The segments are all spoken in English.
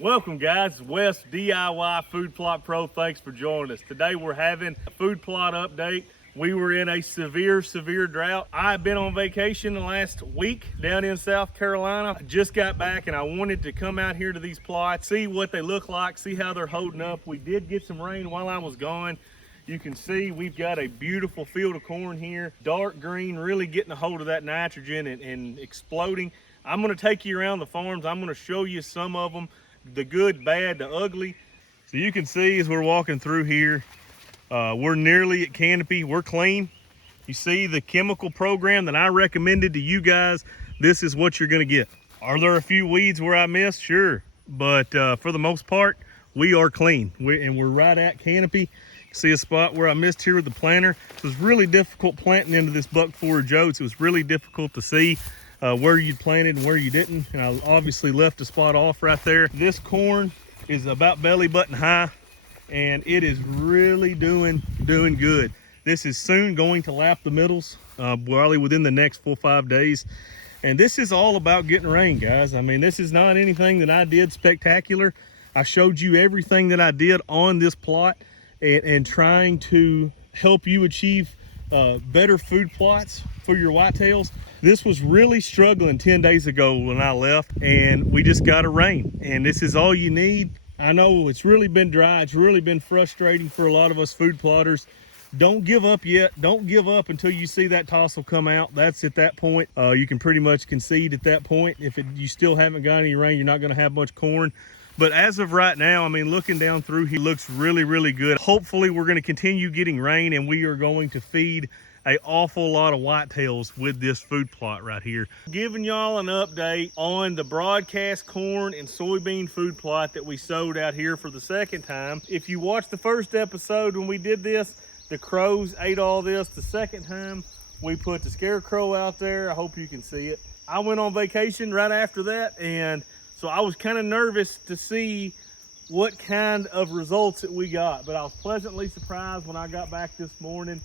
Welcome guys, Wes DIY Food Plot Pro. Thanks for joining us. Today we're having a food plot update. We were in a severe drought. I've been on vacation the last week down in South Carolina. I just got back and I wanted to come out here to these plots, see what they look like, see how they're holding up. We did get some rain while I was gone. You can see we've got a beautiful field of corn here, dark green, really getting a hold of that nitrogen and exploding. I'm gonna take you around the farms. I'm gonna show you some of them, the good, bad, the ugly. So you can see as we're walking through here, we're nearly at canopy. We're clean. You see the chemical program that I recommended to you guys, this is what you're gonna get. Are there a few weeds where I missed? Sure, but for the most part, we are clean. We're right at canopy. See a spot where I missed here with the planter. It was really difficult planting into this buck forage oats. It was really difficult to see where you'd planted and where you didn't, and I obviously left a spot off right there. This corn is about belly button high, and it is really doing good. This is soon going to lap the middles, probably within the next 4 or 5 days. And this is all about getting rain, guys. I mean, this is not anything that I did spectacular. I showed you everything that I did on this plot and trying to help you achieve better food plots for your whitetails. This was really struggling 10 days ago when I left, and we just got a rain, and this is all you need. I know it's really been dry. It's really been frustrating for a lot of us food plotters. Don't give up yet. Don't give up until you see that tassel come out. That's at that point. You can pretty much concede at that point. If you still haven't got any rain, you're not going to have much corn. But as of right now, I mean, looking down through here, looks really good. Hopefully we're going to continue getting rain, and we are going to feed an awful lot of whitetails with this food plot right here. Giving y'all an update on the broadcast corn and soybean food plot that we sowed out here for the second time. If you watched the first episode when we did this, the crows ate all this. The second time we put the scarecrow out there. I hope you can see it. I went on vacation right after that, and so I was kind of nervous to see what kind of results that we got, but I was pleasantly surprised when I got back this morning.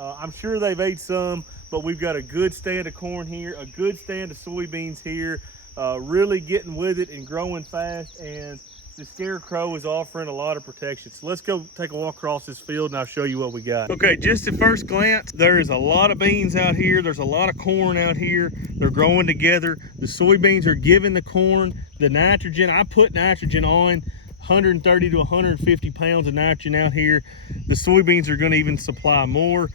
I'm sure they've ate some, but we've got a good stand of corn here, a good stand of soybeans here, really getting with it and growing fast, and the scarecrow is offering a lot of protection. So let's go take a walk across this field and I'll show you what we got. Okay, just at first glance, there is a lot of beans out here. There's a lot of corn out here. They're growing together. The soybeans are giving the corn the nitrogen. I put nitrogen on 130 to 150 pounds of nitrogen out here. The soybeans are going to even supply more.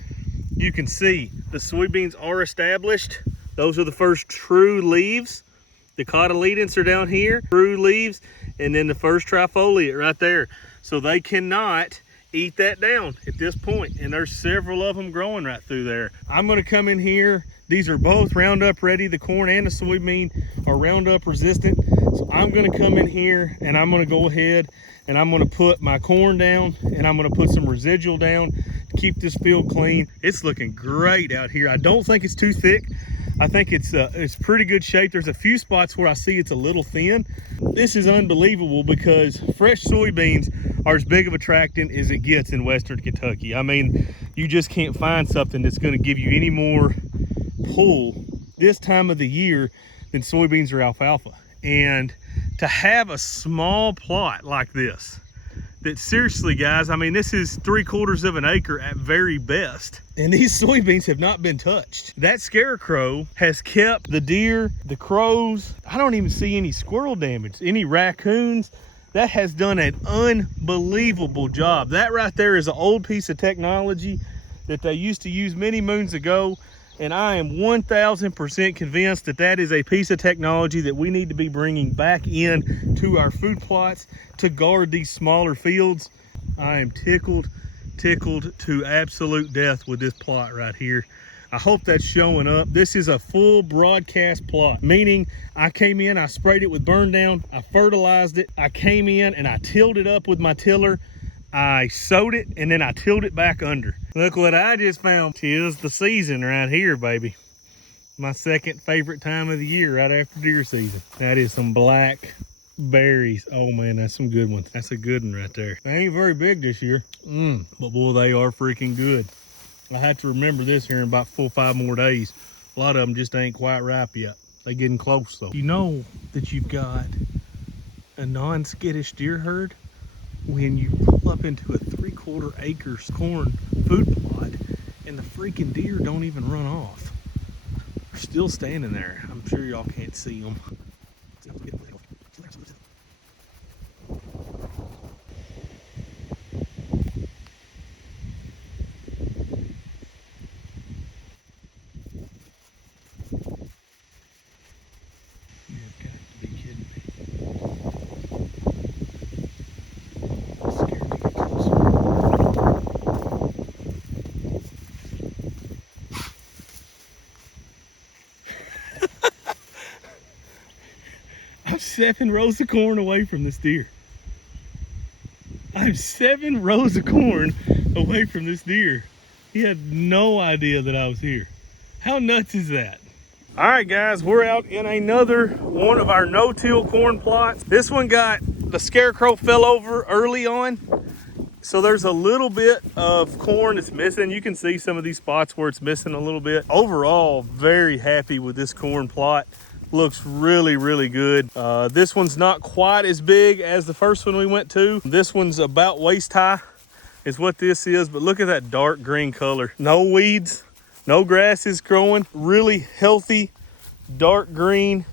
You can see the soybeans are established. Those are the first true leaves. The cotyledons are down here, true leaves, and then the first trifoliate right there. So they cannot eat that down at this point, and there's several of them growing right through there. I'm going to come in here. These are both Roundup ready. The corn and the soybean are Roundup resistant. So I'm going to come in here and I'm going to go ahead and I'm going to put my corn down, and I'm going to put some residual down to keep this field clean. It's looking great out here. I don't think it's too thick. I think it's pretty good shape. There's a few spots where I see it's a little thin. This is unbelievable because fresh soybeans are as big of a tractant as it gets in Western Kentucky. I mean, you just can't find something that's going to give you any more pull this time of the year than soybeans or alfalfa. And to have a small plot like this, that seriously, guys, I mean, this is 3/4 of an acre at very best. And these soybeans have not been touched. That scarecrow has kept the deer, the crows. I don't even see any squirrel damage, any raccoons. That has done an unbelievable job. That right there is an old piece of technology that they used to use many moons ago. And I am 1000% convinced that that is a piece of technology that we need to be bringing back in to our food plots to guard these smaller fields. I am tickled to absolute death with this plot right here. I hope that's showing up. This is a full broadcast plot, meaning I came in, I sprayed it with burn down, I fertilized it, I came in and I tilled it up with my tiller, I sowed it, and then I tilled it back under. Look what I just found. 'Tis the season right here, baby. My second favorite time of the year right after deer season. That is some black berries. Oh man, that's some good ones. That's a good one right there. They ain't very big this year, but boy, they are freaking good. I have to remember this here in about 4 or 5 more days. A lot of them just ain't quite ripe yet. They getting close though. You know that you've got a non-skittish deer herd when you pull up into a 3/4 acres corn food plot and the freaking deer don't even run off. They're still standing there. I'm sure y'all can't see them. You've got to be kidding me. Scared to get closer. I'm 7 rows of corn away from this deer. I'm 7 rows of corn away from this deer. He had no idea that I was here. How nuts is that? All right, guys, we're out in another one of our no-till corn plots. This one got, the scarecrow fell over early on, so there's a little bit of corn that's missing. You can see some of these spots where it's missing a little bit. Overall, very happy with this corn plot. Looks really, really good. This one's not quite as big as the first one we went to. This one's about waist high is what this is, but look at that dark green color. No weeds, no grass is growing. Really healthy, dark green,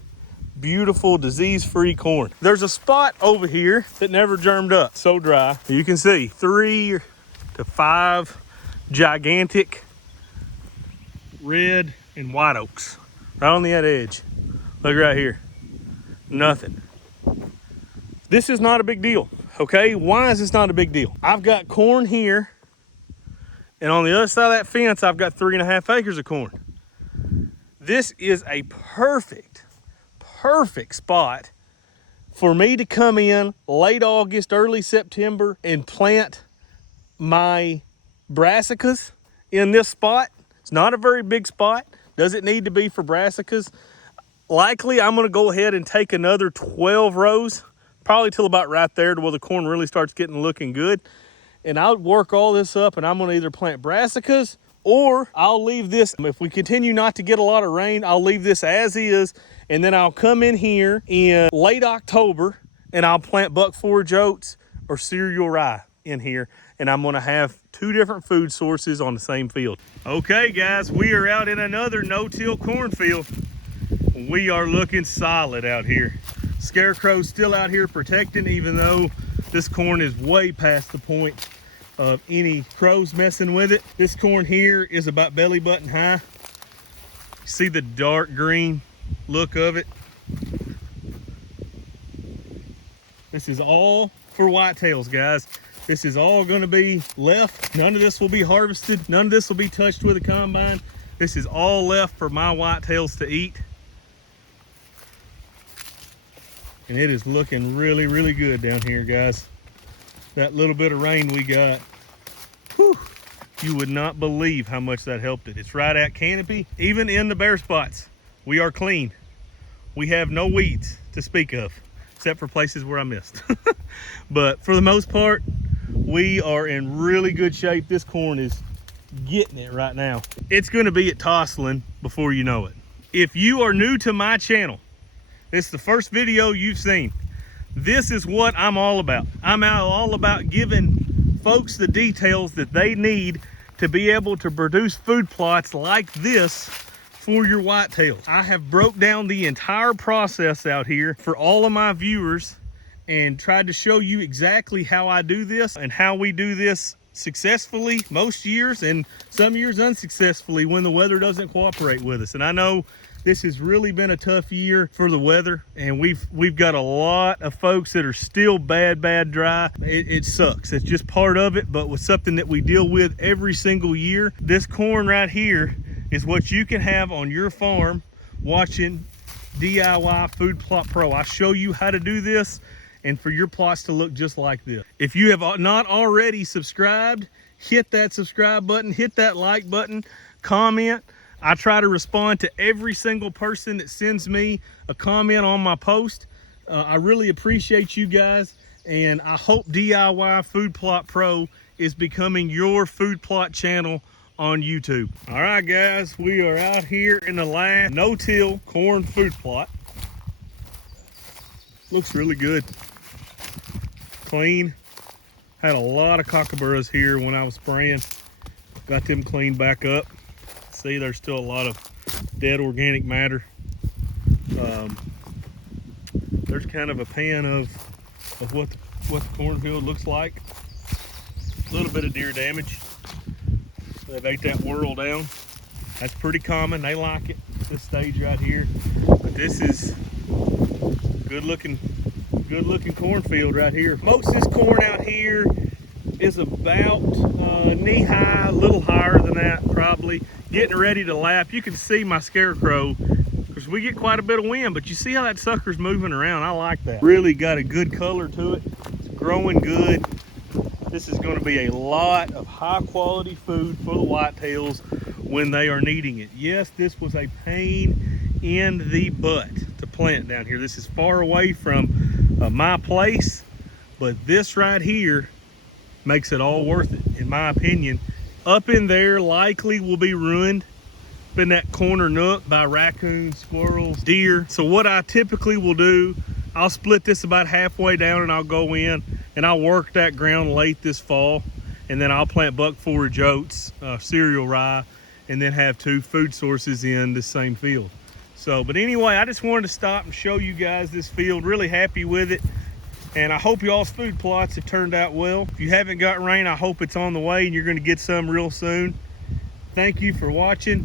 beautiful, disease-free corn. There's a spot over here that never germed up, so dry. You can see 3 to 5 gigantic red and white oaks right on the edge. Look right here, nothing. This is not a big deal, okay? Why is this not a big deal? I've got corn here, and on the other side of that fence, I've got 3.5 acres of corn. This is a perfect spot for me to come in late August, early September, and plant my brassicas in this spot. It's not a very big spot. Does it need to be for brassicas? Likely, I'm gonna go ahead and take another 12 rows, probably till about right there to where the corn really starts getting looking good. And I'll work all this up, and I'm gonna either plant brassicas or I'll leave this. If we continue not to get a lot of rain, I'll leave this as is, and then I'll come in here in late October and I'll plant buck forage oats or cereal rye in here, and I'm gonna have 2 different food sources on the same field. Okay, guys, we are out in another no-till cornfield. We are looking solid out here. Scarecrow's still out here protecting, even though this corn is way past the point of any crows messing with it. This corn here is about belly button high. See the dark green look of it? This is all for whitetails, guys. This is all gonna be left. None of this will be harvested. None of this will be touched with a combine. This is all left for my whitetails to eat. And it is looking really, really good down here, guys. That little bit of rain we got, whew, you would not believe how much that helped it. It's right at canopy. Even in the bare spots, we are clean. We have no weeds to speak of, except for places where I missed. But for the most part, we are in really good shape. This corn is getting it right now. It's gonna be at Tosslin before you know it. If you are new to my channel, this is the first video you've seen. This is what I'm all about. I'm all about giving folks the details that they need to be able to produce food plots like this for your whitetails. I have broke down the entire process out here for all of my viewers and tried to show you exactly how I do this and how we do this successfully most years, and some years unsuccessfully when the weather doesn't cooperate with us. And I know this has really been a tough year for the weather, and we've got a lot of folks that are still bad dry. It sucks. It's just part of it, but with something that we deal with every single year. This corn right here is what you can have on your farm watching DIY Food Plot Pro. I show you how to do this and for your plots to look just like this. If you have not already subscribed, hit that subscribe button, hit that like button, comment. I try to respond to every single person that sends me a comment on my post. I really appreciate you guys, and I hope DIY Food Plot Pro is becoming your food plot channel on YouTube. All right, guys, we are out here in the last no-till corn food plot. Looks really good. clean. Had a lot of cockaburras here when I was spraying. Got them cleaned back up. See, there's still a lot of dead organic matter. There's kind of a pan of what the cornfield looks like. A little bit of deer damage. They've ate that whirl down. That's pretty common. They like it at this stage right here. But this is good looking cornfield right here. Most of this corn out here is about knee high, a little higher than that probably. Getting ready to lap. You can see my scarecrow because we get quite a bit of wind, but you see how that sucker's moving around. I like that. Really got a good color to it. It's growing good. This is going to be a lot of high quality food for the whitetails when they are needing it. Yes, this was a pain in the butt to plant down here. This is far away from my place, but this right here makes it all worth it, in my opinion. Up in there likely will be ruined in that corner nook by raccoons, squirrels, deer. So what I typically will do, I'll split this about halfway down and I'll go in and I'll work that ground late this fall, and then I'll plant buck forage oats, cereal rye, and then have 2 food sources in the same field. So, but anyway, I just wanted to stop and show you guys this field. Really happy with it. And I hope y'all's food plots have turned out well. If you haven't got rain, I hope it's on the way and you're gonna get some real soon. Thank you for watching.